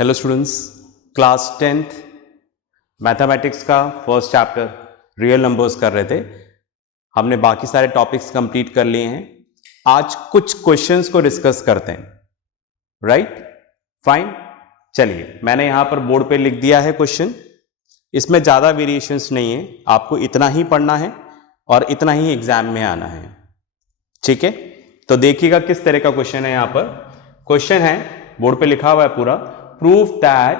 Hello students, class 10th mathematics का first chapter real numbers कर रहे थे। हमने बाकी सारे टॉपिक्स कंप्लीट कर लिए हैं। आज कुछ क्वेश्चंस को डिस्कस करते हैं। Right, fine. चलिए, मैंने यहां पर बोर्ड पे लिख दिया है क्वेश्चन। इसमें ज़्यादा वेरिएशंस नहीं है, आपको इतना ही पढ़ना है और इतना ही एग्जाम में आना है। ठीक है, तो देखिएगा किस तरह का क्वेश्चन है। यहां पर क्वेश्चन है, बोर्ड पे लिखा हुआ है पूरा, prove that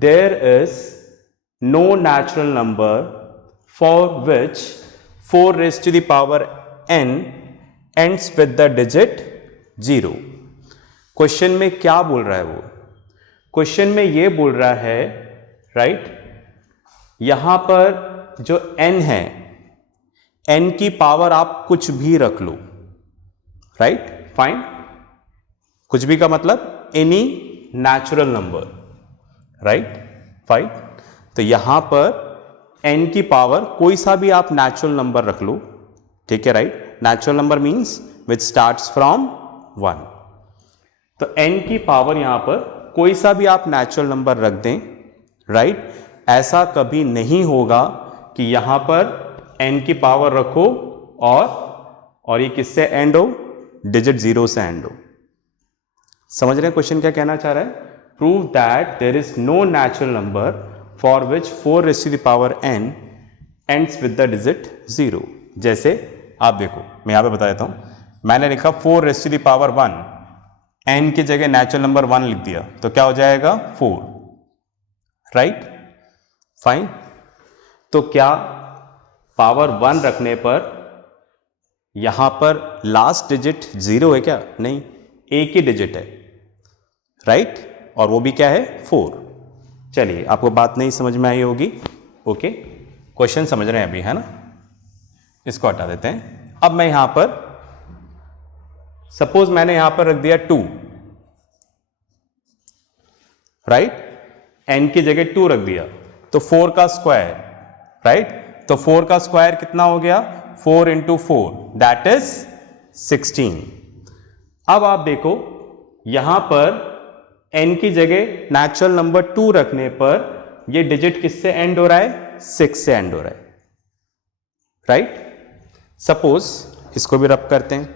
there is no natural number for which 4 raised to the power n ends with the digit 0। Question में क्या बोल रहा है वो? क्वेश्चन में ये बोल रहा है, राइट, यहां पर जो n है, n की पावर आप कुछ भी रख लो। Right, fine. कुछ भी का मतलब any natural number. Right, fine. तो यहां पर n की पावर कोई सा भी आप नेचुरल नंबर रख लो। ठीक है, right. Natural number means which starts from 1। तो n की पावर यहां पर कोई सा भी आप नेचुरल नंबर रख दें। राइट, ऐसा कभी नहीं होगा कि यहां पर n की पावर रखो और ये किससे एंड हो? डिजिट 0 से एंड हो। समझ रहे हैं क्वेश्चन क्या कहना चाह रहा है? Prove that there is no natural number for which 4 raised to the power n ends with the digit 0। जैसे आप देखो, मैं यहां पे बता देता हूं। मैंने लिखा 4 raised to the power 1, n की जगह नेचुरल नंबर 1 लिख दिया, तो क्या हो जाएगा? 4। Right, fine. तो क्या पावर 1 रखने पर यहां पर लास्ट डिजिट 0 है क्या? नहीं, एक ही डिजिट है। राइट, और वो भी क्या है? 4। चलिए, आपको बात नहीं समझ में आई होगी। ओके, क्वेश्चन समझ रहे हैं अभी, है ना? इसको हटा देते हैं। अब मैं यहां पर सपोज मैंने यहां पर रख दिया 2। राइट, n की जगह 2 रख दिया, तो 4 का स्क्वायर। राइट, तो 4 का स्क्वायर कितना हो गया? 4 into 4 दैट इज 16। अब आप देखो, यहां पर n की जगह नेचुरल नंबर 2 रखने पर यह डिजिट किससे एंड हो रहा है? 6 से एंड हो रहा है। राइट, सपोज इसको भी रब करते हैं।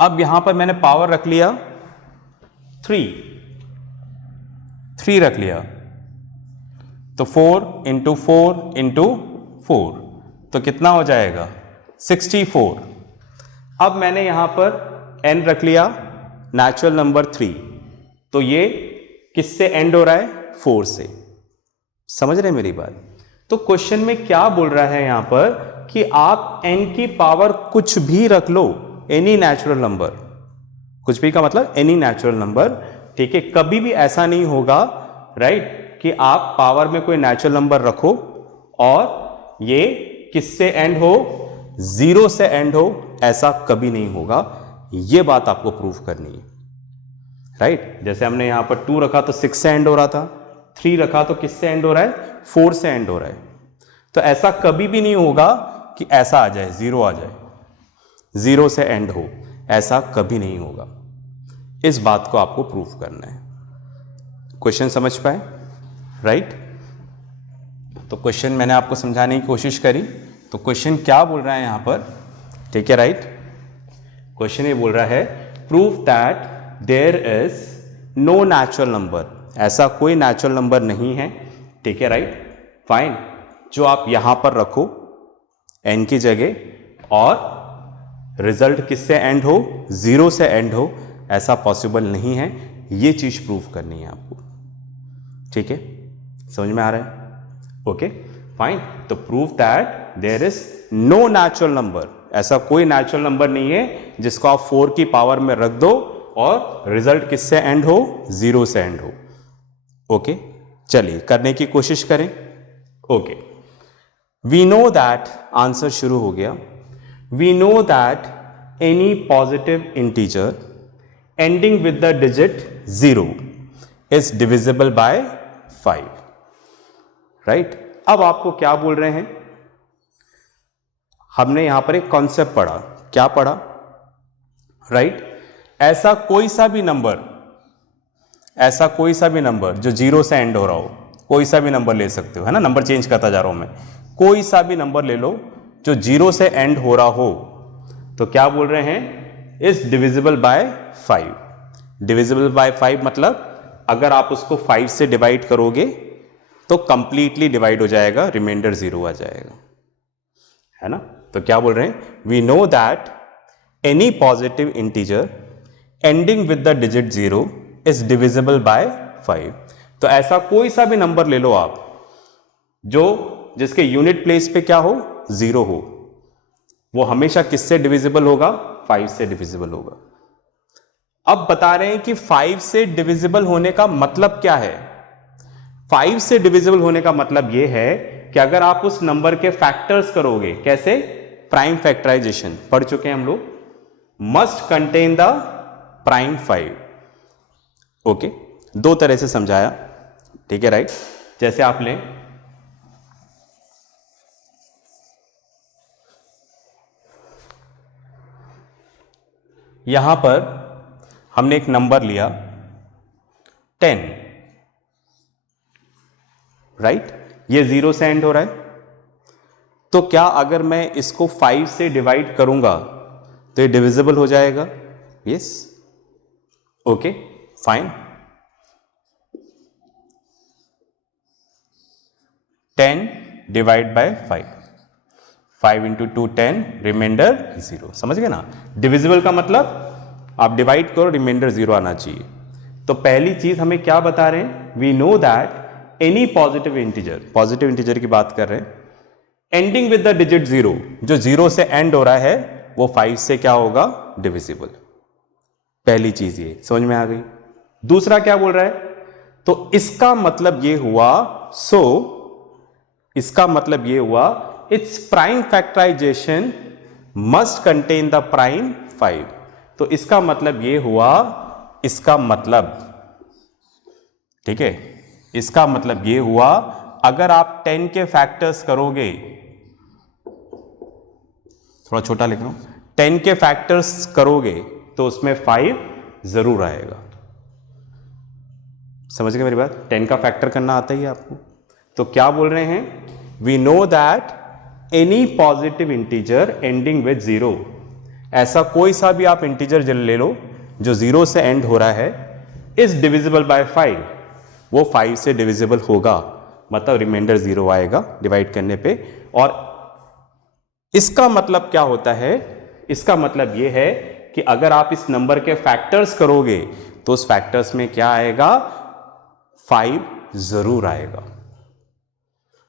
अब यहां पर मैंने पावर रख लिया 3 रख लिया, तो 4 into 4 into 4 तो कितना हो जाएगा? 64। अब मैंने यहां पर n रख लिया नेचुरल नंबर 3, तो ये किससे एंड हो रहा है? 4 से। समझ रहे हैं मेरी बात? तो क्वेश्चन में क्या बोल रहा है यहां पर कि आप n की पावर कुछ भी रख लो, एनी नेचुरल नंबर। कुछ भी का मतलब एनी नेचुरल नंबर। ठीक है, कभी भी ऐसा नहीं होगा, राइट, कि आप पावर में कोई नेचुरल नंबर रखो और ये किससे एंड हो? 0 से एंड हो। ऐसा कभी नहीं होगा। ये बात आपको प्रूफ करनी है। राइट, जैसे हमने यहां पर 2 रखा तो 6 से एंड हो रहा था, 3 रखा तो किससे एंड हो रहा है? 4 से एंड हो रहा है। तो ऐसा कभी भी नहीं होगा कि ऐसा आ जाए, 0 आ जाए, 0 से एंड हो। ऐसा कभी नहीं होगा। इस बात को आपको प्रूफ करना है। क्वेश्चन समझ पाए? राइट, तो क्वेश्चन मैंने आपको समझाने की कोशिश करी। तो क्वेश्चन क्या बोल रहा है यहां पर? ठीक है, राइट। क्वेश्चन ये बोल रहा है, prove that there is no natural number. ऐसा कोई नेचुरल नंबर नहीं है। ठीक है, राइट, फाइन, जो आप यहां पर रखो n की जगह और रिजल्ट किससे एंड हो? 0 से एंड हो। ऐसा पॉसिबल नहीं है। ये चीज प्रूव करनी है आपको। ठीक है, समझ में आ रहा है? Okay, fine. तो prove that there is no natural number. ऐसा कोई नेचुरल नंबर नहीं है जिसको आप 4 की पावर में रख दो और रिजल्ट किससे एंड हो? 0 से एंड हो। ओके, चलिए करने की कोशिश करें। Okay, we know that, answer शुरू हो गया। We know that any positive integer ending with the digit 0 is divisible by 5। Right, अब आपको क्या बोल रहे हैं? हमने यहां पर एक कॉन्सेप्ट पढ़ा। क्या पढ़ा? राइट, ऐसा कोई सा भी नंबर जो 0 से एंड हो रहा हो, कोई सा भी नंबर ले सकते हो, है ना, नंबर चेंज करता जा रहा हूं मैं, कोई सा भी नंबर ले लो जो 0 से एंड हो रहा हो, तो क्या बोल रहे हैं, is divisible by 5। Divisible by 5 मतलब अगर आप उसको 5 से डिवाइड करोगे तो कंप्लीटली डिवाइड हो जाएगा, रिमाइंडर 0 आ जाएगा, है ना। तो क्या बोल रहे हैं, we know that any positive integer ending with the digit 0 is divisible by 5। तो ऐसा कोई सा भी नंबर ले लो आप जो जिसके यूनिट प्लेस पे क्या हो, 0 हो, वो हमेशा किससे डिविजिबल होगा, 5 से डिविजिबल होगा। अब बता रहे हैं कि 5 से डिविजिबल होने का मतलब क्या है। 5 से डिविजिबल होने का मतलब यह है कि अगर आप उस नंबर के फैक्टर्स करोगे, कैसे, प्राइम फैक्टराइजेशन पढ़ चुके हैं हम लोग, must contain the prime 5। Okay, दो तरह से समझाया, ठीक है, राइट। जैसे आप लें, यहां पर हमने एक नंबर लिया 10, राइट, ये 0 से एंड हो रहा है, तो क्या अगर मैं इसको 5 से डिवाइड करूंगा तो ये डिविजिबल हो जाएगा, yes, okay, fine. 10 divide by 5, 5 into 2 10, remainder 0, समझ गए ना। डिविजिबल का मतलब आप डिवाइड करो, रिमाइंडर 0 आना चाहिए। तो पहली चीज हमें क्या बता रहे हैं, we know that any positive integer की बात कर रहे हैं, एंडिंग विद द डिजिट 0, जो 0 से एंड हो रहा है वो 5 से क्या होगा, डिविजिबल। पहली चीज ये समझ में आ गई। दूसरा क्या बोल रहा है, तो इसका मतलब ये हुआ, इसका मतलब ये हुआ, its prime factorization must contain the prime 5। तो इसका मतलब ये हुआ, इसका मतलब, ठीक है, इसका मतलब ये हुआ, अगर आप 10 के फैक्टर्स करोगे, थोड़ा छोटा लिख रहा हूं, 10 के फैक्टर्स करोगे तो उसमें 5 जरूर आएगा। समझ गए मेरी बात, 10 का फैक्टर करना आता ही है आपको। तो क्या बोल रहे हैं, we know that any positive integer ending with 0, ऐसा कोई सा भी आप इंटीजर ले लो जो 0 से एंड हो रहा है, इज डिविजिबल बाय 5, वो 5 से डिविजिबल होगा, मतलब रिमाइंडर 0 आएगा डिवाइड करने पे। और इसका मतलब क्या होता है, इसका मतलब यह है कि अगर आप इस नंबर के फैक्टर्स करोगे तो उस फैक्टर्स में क्या आएगा, 5 जरूर आएगा।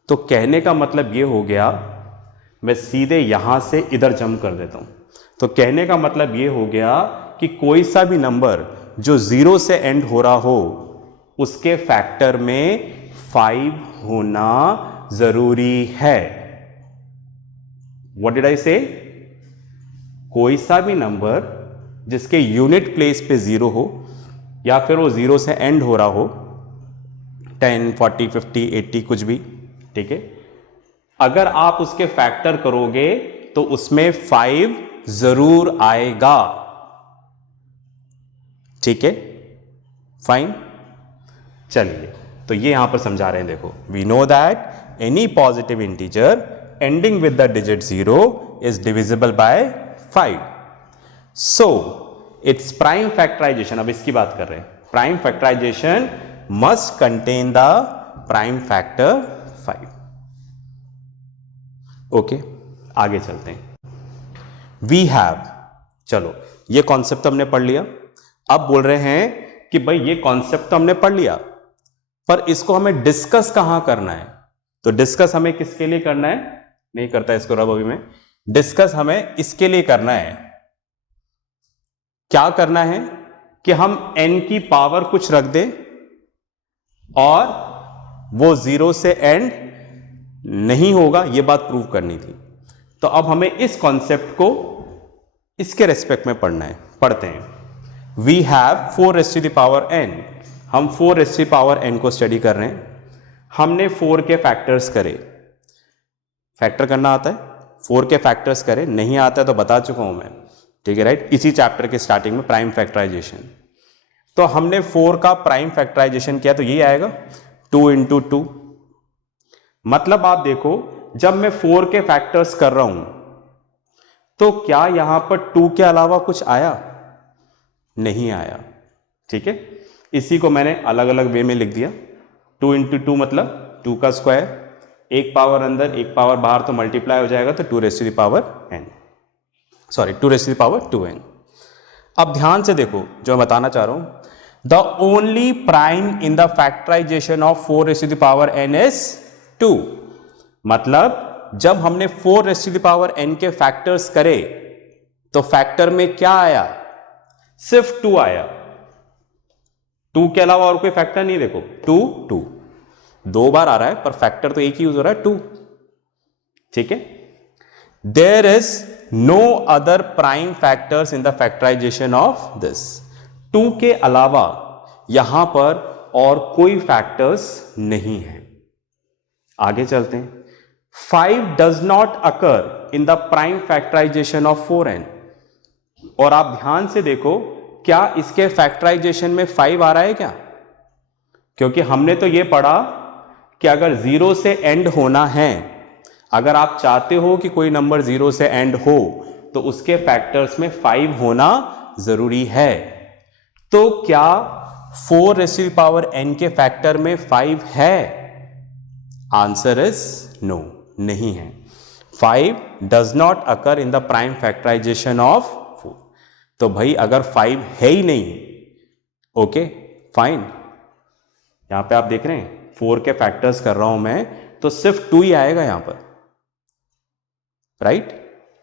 तो कहने का मतलब यह हो गया, मैं सीधे यहां से इधर जंप कर देता हूं, तो कहने का मतलब यह हो गया कि कोई सा भी नंबर जो 0 से एंड हो रहा हो उसके फैक्टर में 5 होना जरूरी है। व्हाट डिड आई से, कोई सा भी नंबर जिसके यूनिट प्लेस पे 0 हो या फिर वो 0 से एंड हो रहा हो, 10, 40, 50, 80 कुछ भी, ठीक है, अगर आप उसके फैक्टर करोगे तो उसमें 5 जरूर आएगा, ठीक है, फाइन। चलिए, तो ये यहां पर समझा रहे हैं, देखो, we know that any positive integer ending with the digit 0 is divisible by 5, so its prime factorization, अब इसकी बात कर रहे हैं, prime factorization must contain the prime factor 5। Okay, आगे चलते हैं। वी हैव, चलो ये कॉन्सेप्ट तो हमने पढ़ लिया। अब बोल रहे हैं कि भाई ये कॉन्सेप्ट तो हमने पढ़ लिया, पर इसको हमें डिस्कस कहां करना है। तो डिस्कस हमें किसके लिए करना है, नहीं करता इसको रब अभी में, डिस्कस हमें इसके लिए करना है, क्या करना है कि हम n की पावर कुछ रख दें और वो 0 से एंड नहीं होगा, ये बात प्रूव करनी थी। तो अब हमें इस कॉन्सेप्ट को इसके रेस्पेक्ट में पढ़ना है, पढ़ते हैं। We have 4 raised to the power n, हम 4 raised to the power n को स्टडी कर रहे हैं। हमने 4 के फैक्टर्स करे, फैक्टर करना आता है, 4 के फैक्टर्स करे, नहीं आता है तो बता चुका हूं मैं, ठीक है राइट, इसी चैप्टर के स्टार्टिंग में प्राइम फैक्टराइजेशन। तो हमने 4 का प्राइम फैक्टराइजेशन किया तो ये आएगा 2 इंटू 2। मतलब आप देखो जब मैं 4 के फैक्टर्स कर रहा हूं तो क्या यहां पर 2 के अलावा कुछ आया? नहीं आया। ठीक है, इसी को मैंने अलग अलग वे में लिख दिया। 2 इंटू 2 मतलब 2 का स्क्वायर, एक पावर अंदर एक पावर बाहर तो मल्टीप्लाई हो जाएगा तो 2 raise to the power n, sorry 2 raise to the power 2n। अब ध्यान से देखो जो मैं बताना चाह रहा हूं, the only prime in the factorization of 4 raise to the power n is 2। मतलब जब हमने 4 raise to the power n के फैक्टर्स करे तो फैक्टर में क्या आया? सिर्फ 2 आया। 2 के अलावा और कोई फैक्टर नहीं। देखो 2 2 2 बार आ रहा है पर फैक्टर तो एक ही यूज हो रहा है 2। ठीक है, there is no other prime factors in the factorization of this. 2 के अलावा यहां पर और कोई फैक्टर्स नहीं है। आगे चलते हैं। 5 does not occur in the prime factorization of 4n। और आप ध्यान से देखो क्या इसके फैक्टराइजेशन में 5 आ रहा है क्या? क्योंकि हमने तो यह पढ़ा कि अगर 0 से एंड होना है, अगर आप चाहते हो कि कोई नंबर 0 से एंड हो तो उसके फैक्टर्स में 5 होना जरूरी है। तो क्या 4 raise to the power n के फैक्टर में 5 है? आंसर इज नो, नहीं है। 5 does not occur in the prime factorization of 4। तो भाई अगर 5 है ही नहीं, ओके फाइन, यहां पे आप देख रहे हैं 4 के फैक्टर्स कर रहा हूं मैं तो सिर्फ 2 ही आएगा यहां पर, राइट।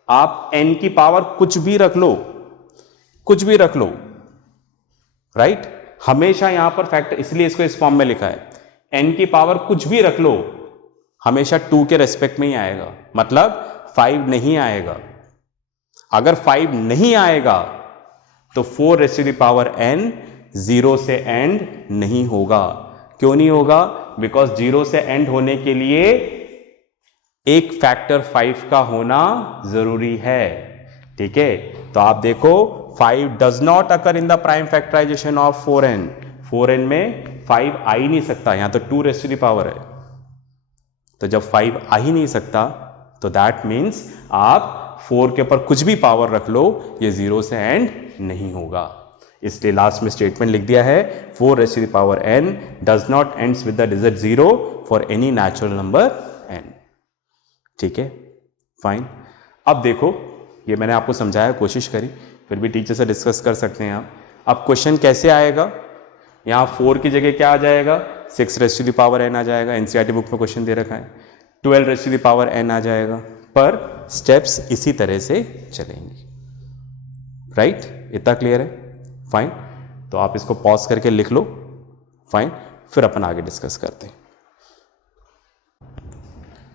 आप n की पावर कुछ भी रख लो, कुछ भी रख लो, राइट। हमेशा यहां पर फैक्टर, इसलिए इसको इस फॉर्म में लिखा है, n की पावर कुछ भी रख लो हमेशा 2 के रेस्पेक्ट में ही आएगा। मतलब 5 नहीं आएगा। अगर 5 नहीं आएगा तो 4 raise to the power n 0 से एंड नहीं होगा। क्यों नहीं होगा? बिकॉज 0 से एंड होने के लिए एक फैक्टर 5 का होना जरूरी है। ठीक है, तो आप देखो 5 does not occur in the prime factorization of 4n। 4n में 5 आ ही नहीं सकता, यहां तो 2 रेज़ टू द पावर है। तो जब 5 आ ही नहीं सकता तो दैट मीन्स आप 4 के ऊपर कुछ भी पावर रख लो, ये 0 से एंड नहीं होगा। इसलिए लास्ट में स्टेटमेंट लिख दिया है 4 raise to the power n does not ends with the digit 0 for any natural number n। ठीक है, फाइन। अब देखो ये मैंने आपको समझाया, कोशिश करी, फिर भी टीचर से डिस्कस कर सकते हैं आप। अब क्वेश्चन कैसे आएगा? यहाँ 4 की जगह क्या आ जाएगा? 6 raise to the power n आ जाएगा। एनसीईआरटी बुक में क्वेश्चन दे रखा है। 12 raise to the power n आ जाएगा। पर स्टेप्स इसी तरह से चलेंगी, राइट। इतना क्लियर है? फाइन। तो आप इसको पॉज करके लिख लो, फाइन, फिर अपन आगे डिस्कस करते हैं।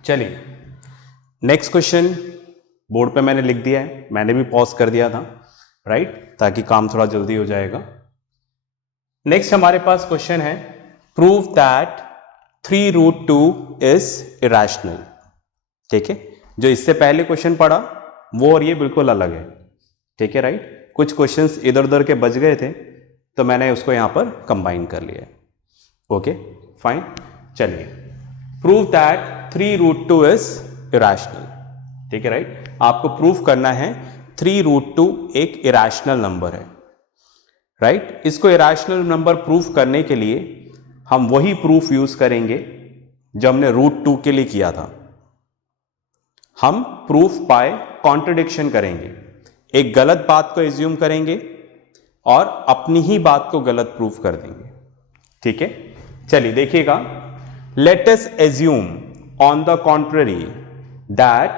चलिए नेक्स्ट क्वेश्चन बोर्ड पे मैंने लिख दिया है, मैंने भी पॉज कर दिया था, राइट, ताकि काम थोड़ा जल्दी हो जाएगा। नेक्स्ट हमारे पास क्वेश्चन है, प्रूव दैट 3√2 इज इरेशनल। ठीक है, जो इससे पहले क्वेश्चन पढ़ा वो और ये बिल्कुल अलग है। ठीक है, राइट। कुछ क्वेश्चंस इधर उधर के बच गए थे तो मैंने उसको यहां पर कंबाइन कर लिया है। Okay fine. चलिए, प्रूव दैट 3√2 इज इरेशनल। ठीक है, राइट। आपको प्रूव करना है 3√2 एक इरेशनल नंबर है, राइट। इसको इरेशनल नंबर प्रूफ करने के लिए हम वही प्रूफ यूज करेंगे जो हमने √2 के लिए किया था। हम प्रूफ बाय कॉन्ट्रडिक्शन करेंगे, एक गलत बात को एज्यूम करेंगे और अपनी ही बात को गलत प्रूफ कर देंगे। ठीक है, चलिए देखिएगा। Let us assume on the contrary that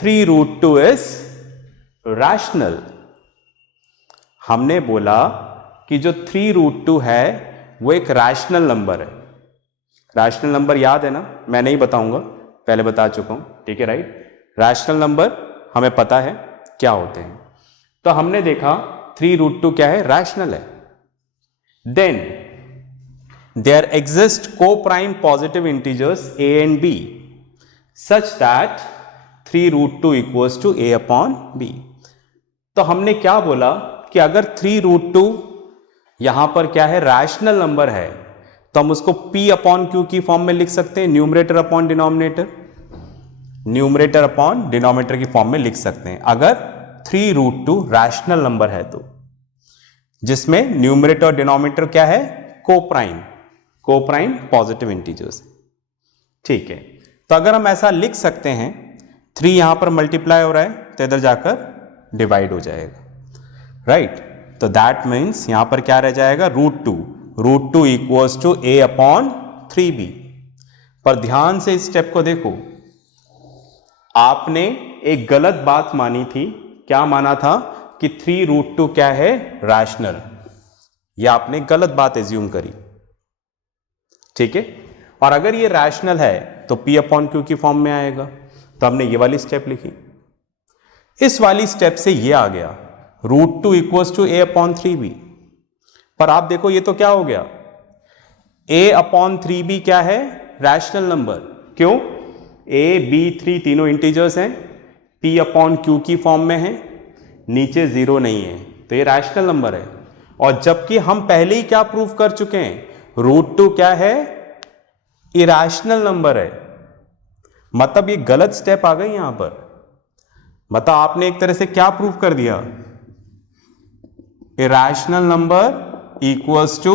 3√2 is rational. हमने बोला कि जो 3√2 है वो एक रैशनल नंबर है। रैशनल नंबर याद है ना? मैं नहीं बताऊंगा, पहले बता चुका हूं। ठीक है, राइट। रैशनल नंबर हमें पता है क्या होते हैं। तो हमने देखा 3√2 क्या है? रैशनल है। Then there exist coprime positive integers a and b such that 3√2 equals to a upon b। तो हमने क्या बोला कि अगर 3√2 यहां पर क्या है, रैशनल नंबर है, तो हम उसको P अपॉन Q की फॉर्म में लिख सकते हैं, numerator upon denominator, numerator upon denominator की फॉर्म में लिख सकते हैं अगर 3√2 रैशनल नंबर है तो, जिसमें न्यूमरेटर और डिनोमिनेटर क्या है, कोप्राइम पॉजिटिव इंटीजर्स। ठीक है, तो अगर हम ऐसा लिख सकते हैं, 3 यहां पर मल्टीप्लाई हो रहा है तो इधर जाकर डिवाइड हो जाएगा, राइट। तो दैट मीन्स यहां पर क्या रह जाएगा, √2 equals to a upon 3b। पर ध्यान से इस स्टेप को देखो, आपने एक गलत बात मानी थी। क्या माना था कि 3√2 क्या है, रैशनल। यह आपने गलत बात एज्यूम करी, ठीक है। और अगर ये रैशनल है तो P अपॉन Q की फॉर्म में आएगा, तो हमने ये वाली स्टेप लिखी। इस वाली स्टेप से ये आ गया √2 equals to a upon 3b। पर आप देखो ये तो क्या हो गया, a अपॉन 3b क्या है, रैशनल नंबर। क्यों, a b 3 तीनों इंटीजर्स हैं, P अपॉन Q की फॉर्म में है, नीचे जीरो नहीं है, तो ये रैशनल नंबर है। और जबकि हम पहले ही क्या प्रूव कर चुके हैं, √2 क्या है, इरैशनल नंबर है। मतलब ये गलत स्टेप आ गई यहां पर। मतलब आपने एक तरह से क्या प्रूव कर दिया, irrational number equals to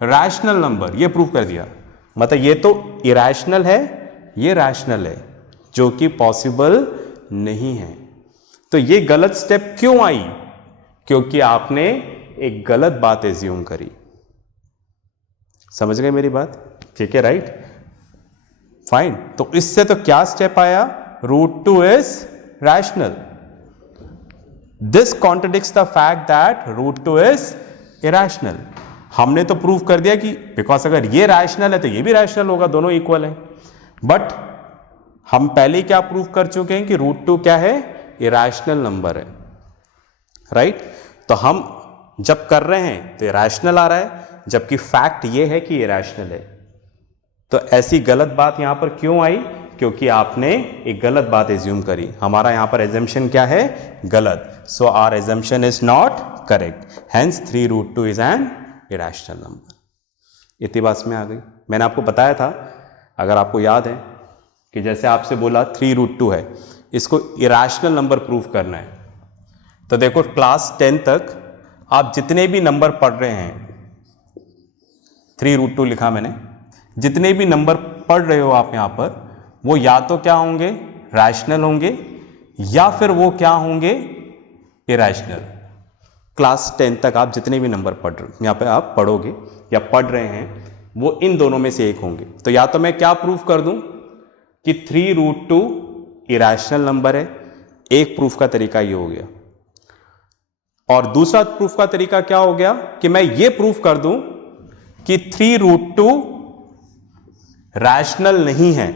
rational number, ये प्रूव कर दिया। मतलब ये तो इरैशनल है, ये रैशनल है, जो कि पॉसिबल नहीं है। तो ये गलत स्टेप क्यों आई, क्योंकि आपने एक गलत बात एज्यूम करी। समझ गए मेरी बात, ठीक है, राइट, फाइन। तो इससे तो क्या स्टेप आया, √2 is rational. This contradicts the fact that √2 is irrational. हमने तो प्रूव कर दिया कि बिकॉज अगर ये रैशनल है तो ये भी रैशनल होगा, दोनों इक्वल है। बट हम पहले क्या प्रूव कर चुके हैं कि √2 क्या है, इरैशनल नंबर है, राइट। तो हम जब कर रहे हैं तो इरैशनल आ रहा है, जबकि फैक्ट ये है कि इरैशनल है। तो ऐसी गलत बात यहां पर क्यों आई, क्योंकि आपने एक गलत बात एज्यूम करी। हमारा यहां पर एजम्पशन क्या है, गलत। So our assumption is not correct, hence 3√2 is an irrational number. इतनी बात में आ गई। मैंने आपको बताया था, अगर आपको याद है, कि जैसे आपसे बोला 3√2 है, इसको इरैशनल नंबर प्रूफ करना है। तो देखो क्लास 10 तक आप जितने भी नंबर पढ़ रहे हैं, 3√2 लिखा मैंने, जितने भी नंबर पढ़ रहे हो आप यहां पर, वो या तो क्या होंगे, रैशनल होंगे, या फिर वो क्या होंगे, इरैशनल। क्लास 10 तक आप जितने भी नंबर पढ़ रहे यहां पे आप पढ़ोगे या पढ़ रहे हैं, वो इन दोनों में से एक होंगे। तो या तो मैं क्या प्रूफ कर दूं कि 3√2 इरैशनल नंबर है, एक प्रूफ का तरीका ये हो गया। और दूसरा प्रूफ का तरीका क्या हो गया कि मैं ये प्रूफ कर दूं कि 3√2 रैशनल नहीं है।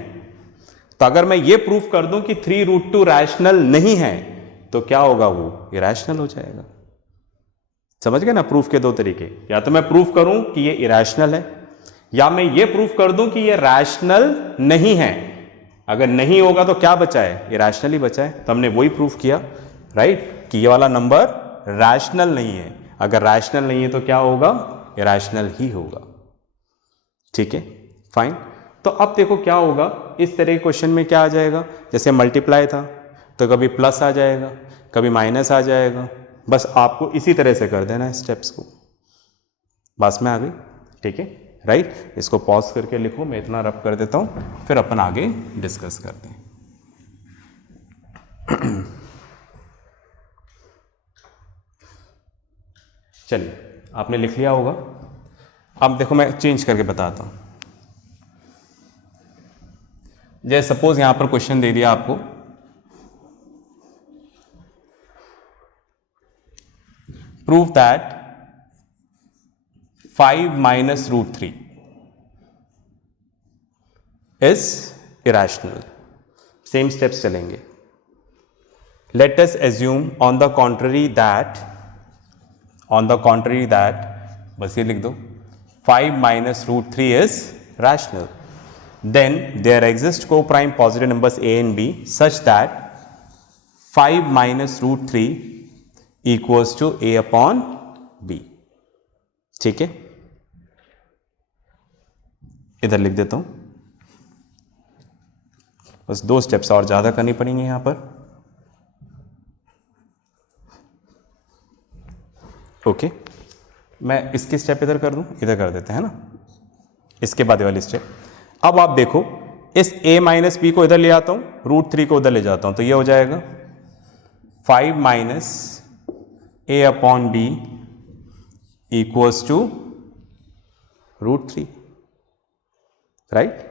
तो अगर मैं ये प्रूफ कर दूं कि 3√2 रैशनल नहीं है, तो क्या होगा, वो इरैशनल हो जाएगा। समझ गए ना, प्रूफ के दो तरीके। या तो मैं प्रूफ करूं कि ये इरैशनल है, या मैं ये प्रूफ कर दूं कि ये रैशनल नहीं है। अगर नहीं होगा तो क्या बचा है, इरैशनल ही बचा है। तो हमने वही प्रूफ किया, राइट, कि ये वाला नंबर रैशनल नहीं है। अगर रैशनल नहीं है तो क्या होगा, इरैशनल ही होगा। ठीक है, फाइन। तो अब देखो क्या होगा, इस तरह के क्वेश्चन में क्या आ जाएगा, जैसे मल्टीप्लाई था तो कभी प्लस आ जाएगा, कभी माइनस आ जाएगा। बस आपको इसी तरह से कर देना है स्टेप्स को। बस में आ गई, ठीक है, राइट। इसको पॉज करके लिखो, मैं इतना रब कर देता हूं, फिर अपन आगे डिस्कस करते हैं। चलिए, आपने लिख लिया होगा। अब देखो मैं चेंज करके बताता हूं। जैसे सपोज यहां पर क्वेश्चन दे दिया आपको, prove that 5 minus √3 is irrational. Same steps चलेंगे। Let us assume on the contrary that बस ये लिख दो, 5 minus √3 is rational. Then there exist co-prime positive numbers a and b such that 5 minus root 3 equals to a upon b। ठीक है, इधर लिख देता हूं, बस 2 स्टेप्स और ज्यादा करनी पड़ेंगे यहां पर। ओके, मैं इसकी स्टेप इधर कर दूं, इधर कर देते हैं ना, इसके बाद वाली स्टेप। अब आप देखो, इस a माइनस बी को इधर ले आता हूं, रूट 3 को उधर ले जाता हूं, तो ये हो जाएगा 5 minus a upon b equals to root 3, right.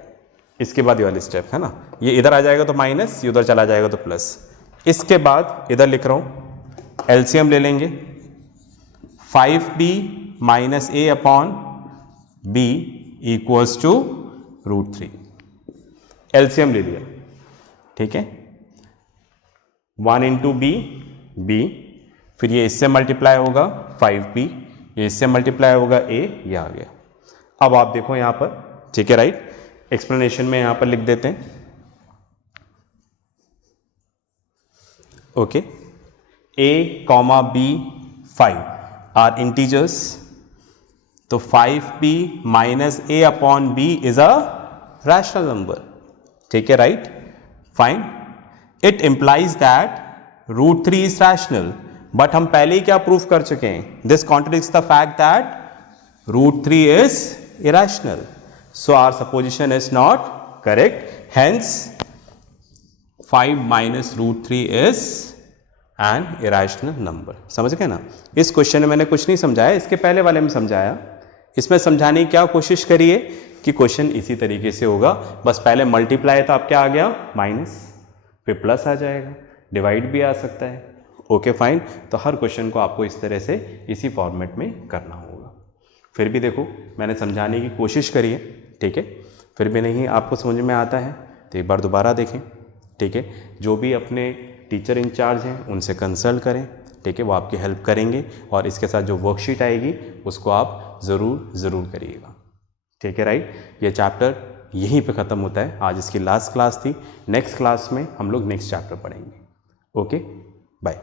इसके बाद ये वाली स्टेप है ना, ये इधर आ जाएगा तो माइनस, ये उधर चला जाएगा तो प्लस। इसके बाद इधर लिख रहा हूं, एलसीएम ले लेंगे, 5b minus a upon b equals to root 3। LCM ले लिया, ठीक है, 1 इंटू बी, फिर ये इससे मल्टीप्लाई होगा 5b, ये इससे मल्टीप्लाई होगा a, ये आ गया। अब आप देखो यहां पर, ठीक है, राइट। एक्सप्लेनेशन में यहां पर लिख देते हैं, okay, a comma b 5 are integers, तो 5b minus a upon b is a rational number. ठीक है, right, fine. It implies that root 3 is rational, but हम पहले ही क्या प्रूफ कर चुके हैं, this contradicts the fact that root 3 is irrational, so our supposition is not correct, hence 5 minus root 3 is an irrational number। समझ गए ना। इस क्वेश्चन में मैंने कुछ नहीं समझाया, इसके पहले वाले में समझाया। इसमें समझाने की क्या कोशिश करिए कि क्वेश्चन इसी तरीके से होगा, बस पहले मल्टीप्लाई था, अब क्या आ गया माइनस, फिर प्लस आ जाएगा, डिवाइड भी आ सकता है। ओके फाइन, तो हर क्वेश्चन को आपको इस तरह से इसी फॉर्मेट में करना होगा। फिर भी देखो, मैंने समझाने की कोशिश करी है, ठीक है, फिर भी नहीं आपको समझ में आता है तो एक बार दोबारा देखें, ठीक है। जो भी अपने टीचर इंचार्ज हैं उनसे कंसल्ट करें, ठीक है, वो आपकी हेल्प करेंगे, और इसके साथ जो वर्कशीट आएगी उसको आप ज़रूर करिएगा, ठीक है, राइट। ये चैप्टर यहीं पे ख़त्म होता है, आज इसकी लास्ट क्लास थी। नेक्स्ट क्लास में हम लोग नेक्स्ट चैप्टर पढ़ेंगे। Okay, bye.